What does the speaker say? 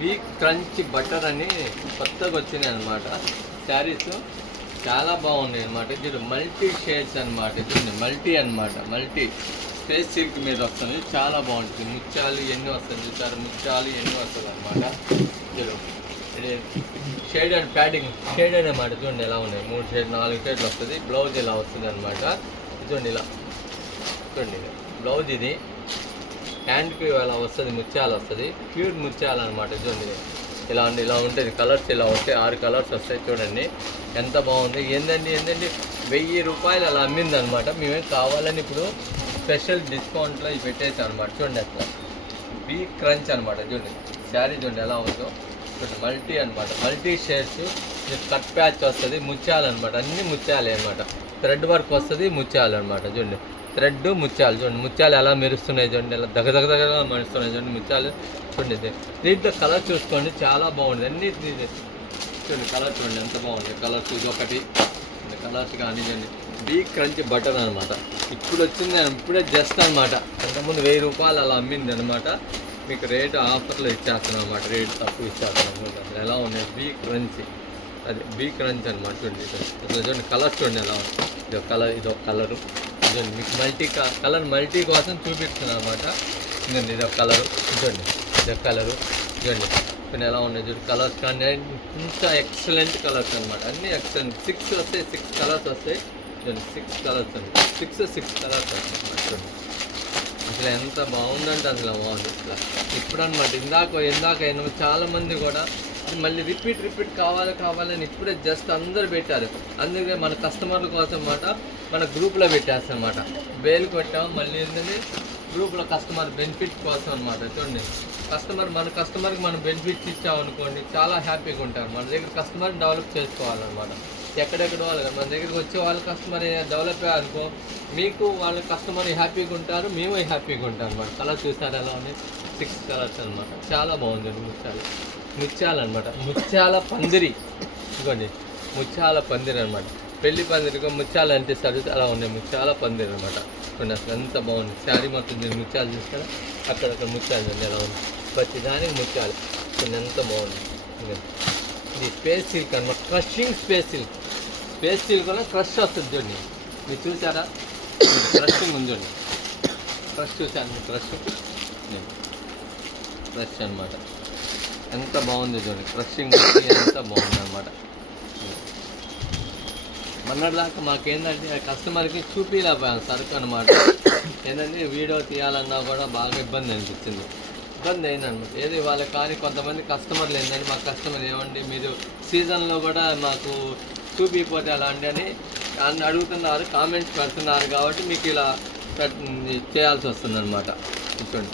Big crunch butter అని కొత్తగా వచ్చినాయి అనమాట శారీస్. చాలా బాగున్నాయి అనమాట. ఇది మల్టీ షేడ్స్ అనమాట. ఇది మల్టీ అనమాట. మల్టీ స్పేస్ సిల్క్ మీద వస్తుంది. చాలా బాగుంటుంది. ముత్యాలు ఎన్ని వస్తుంది చూసారు, ముత్యాలు ఎన్ని వస్తుంది అనమాట. ఇది షేడ్ అండ్ ప్యాడింగ్ షేడ్ అనమాట. చూడండి ఎలా ఉన్నాయి, 3 షేడ్ 4 షేడ్లు వస్తుంది. బ్లౌజ్ ఇలా వస్తుంది అనమాట. చూడండి ఇలా చూడండి బ్లౌజ్. ఇది హ్యాండ్కి ఇలా వస్తుంది, ముత్యాలు వస్తుంది, ప్యూర్ ముత్యాలు అనమాట. చూడండి ఇలా ఉంది, ఇలా ఉంటుంది. కలర్స్ ఇలా వస్తాయి, 6 కలర్స్ వస్తాయి. చూడండి ఎంత బాగుంది. ఏంటండి 1000 రూపాయలు అలా అమ్మింది అనమాట. మేమేం కావాలని ఇప్పుడు స్పెషల్ డిస్కౌంట్లో ఇవి పెట్టేసాం అనమాట. చూడండి అట్లా బిగ్ క్రంచ్ అనమాట. చూడండి శారీ చూడండి ఎలా ఉందో. చూడండి మల్టీ అనమాట. మల్టీ షేడ్స్, కట్ ప్యాచ్ వస్తుంది, ముత్యాలు అనమాట. అన్ని ముత్యాలే అనమాట. థ్రెడ్ వర్క్ వస్తుంది, ముత్యాలు అనమాట. చూడండి థ్రెడ్ ముత్యాలు. చూడండి ముత్యాలు ఎలా మెరుస్తున్నాయి చూడండి, ఎలా దగ్గరగా మెరుస్తున్నాయి చూడండి ముత్యాలు. చూడండి దీంట్లో కలర్ చూసుకోండి, చాలా బాగుంది. అన్ని చూడండి కలర్ చూడండి ఎంత బాగుంది. కలర్స్ ఇది ఒకటి కలర్స్ కానీ చూడండి. బిగ్ క్రంచ్ బటర్ అనమాట. ఇప్పుడు వచ్చింది, ఇప్పుడే జస్ట్ అనమాట. అంతకుముందు 1000 రూపాయలు అలా అమ్మింది అనమాట. మీకు రేటు ఆఫర్లో ఇచ్చేస్తున్నాం అనమాట. రేటు తక్కువ ఇచ్చేస్తున్నాం అనమాట. అసలు ఎలా ఉన్నాయి బిగ్ క్రంచ్, అది బిగ్ క్రంచ్ అనమాట. చూడండి అసలు చూడండి కలర్ చూడండి ఎలా ఉంది. ఇది కలర్, ఇది ఒక కలరు. చూడండి మీకు మల్టీ కలర్ మల్టీ కోసం చూపిస్తున్నాను అనమాట. చూడండి ఇది ఒక కలరు. చూడండి ఇది ఒక కలరు. చూడండి కొన్ని ఎలా ఉన్నాయి చూడండి కలర్స్. కానీ ఇంత ఎక్సలెంట్ కలర్స్ అనమాట. అన్నీ ఎక్సలెంట్. 6 వస్తాయి, 6 కలర్స్ వస్తాయి. చూడండి 6 కలర్స్ అండి. 6 కలర్స్ వస్తాయి అన్నమాట. చూడండి అసలు ఎంత బాగుందంటే అసలు బాగుంది అసలు ఇప్పుడు అనమాట. ఇందాక చాలామంది కూడా మళ్ళీ రిపీట్ కావాలని ఇప్పుడే జస్ట్ అందరు పెట్టారు. అందుకే మన కస్టమర్ల కోసం అన్నమాట మన గ్రూప్లో పెట్టేస్తాం అనమాట. బేల్కి పెట్టాము, మళ్ళీ ఏంటంటే గ్రూప్లో కస్టమర్ బెనిఫిట్ కోసం అనమాట. చూడండి మన కస్టమర్కి మనం బెనిఫిట్స్ ఇచ్చామనుకోండి చాలా హ్యాపీగా ఉంటారు. మన దగ్గర కస్టమర్ డెవలప్ చేసుకోవాలన్నమాట. ఎక్కడెక్కడ వాళ్ళు మన దగ్గరికి వచ్చే వాళ్ళ కస్టమర్ డెవలప్ అయ్యారనుకో, మీకు వాళ్ళ కస్టమర్ హ్యాపీగా ఉంటారు, మేము హ్యాపీగా ఉంటాం అనమాట. కలర్ చూసారు ఎలా ఉన్నాయి, 6 కలర్స్ అనమాట. చాలా బాగుంది. ముత్యాలు అనమాట. ముత్యాల పందిరి. ఇదిగోండి ముత్యాల పందిరి అనమాట. పెళ్లి పందిరిగా ముత్యాలు అంటే సరిగ్గా అలా ఉన్నాయి. ముత్యాల పందిరి అనమాట. కొన్ని అసలు ఎంత బాగుంది. శారీ మొత్తం దీన్ని ముత్యాలు చూస్తారా, అక్కడక్కడ ముత్యాలు చూడండి ఎలా ఉంది. ప్రతి దానికి ముత్యాలు. కొన్ని ఎంత బాగుంది. ఇది స్పేస్ సిల్క్ అనమాట. Crushing space silk. Space silk వల్ల క్రష్ వస్తుంది చూడండి. మీరు చూసారా, క్రషింగ్ ఉంది చూడండి. క్రష్ చూసాను, క్రష్ అనమాట. ఎంత బాగుంది చూడండి. క్రషింగ్ ఎంత బాగుంది అనమాట. మొన్నటిదాకా మాకేంటంటే కస్టమర్కి చూపించలేకపోయాను సరుకు అనమాట. ఏంటంటే వీడియో తీయాలన్నా కూడా బాగా ఇబ్బంది అనిపించింది. ఇబ్బంది అయిందనమాట. ఏది వాళ్ళకి కానీ కొంతమంది కస్టమర్లు ఏంటంటే మా కస్టమర్ ఏమండి మీరు సీజన్లో కూడా మాకు చూపిపోతే అలాంటి అని అడుగుతున్నారు, కామెంట్స్ పెడుతున్నారు. కాబట్టి మీకు ఇలా చేయాల్సి వస్తుంది అనమాట. చూడండి